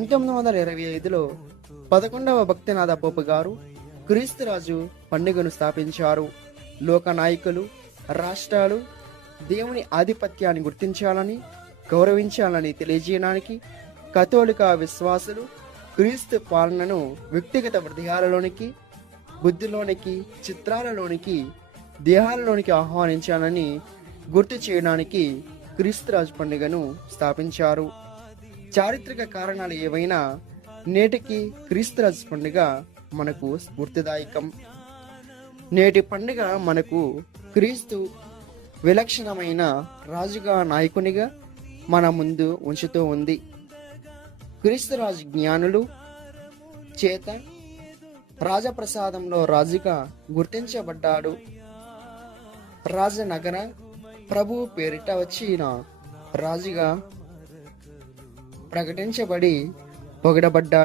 1925లో 11వ భక్తినాథ పోపు గారు క్రీస్తురాజు పండుగను స్థాపించారు. లోక నాయకులు, రాష్ట్రాలు దేవుని ఆధిపత్యాన్ని గుర్తించాలని, గౌరవించాలని తెలియజేయడానికి కథోలిక విశ్వాసులు క్రీస్తు పాలనను వ్యక్తిగత హృదయాలలోనికి, బుద్ధిలోనికి, చిత్రాలలోనికి, దేహాలలోనికి ఆహ్వానించాలని గుర్తు చేయడానికి క్రీస్తురాజు పండుగను స్థాపించారు. చారిత్రక కారణాలు ఏవైనా నేటికి క్రీస్తురాజు పండుగ మనకు స్ఫూర్తిదాయకం. నేటి పండుగ మనకు క్రీస్తు విలక్షణమైన రాజుగా, నాయకునిగా మన ముందు ఉంచుతూ ఉంది. క్రీస్తురాజు జ్ఞానులు చేత రాజప్రసాదంలో రాజుగా గుర్తించబడ్డాడు. రాజనగర ప్రభు పేరిట వచ్చిన రాజుగా ప్రకటించబడి పొగడబడ్డాడు.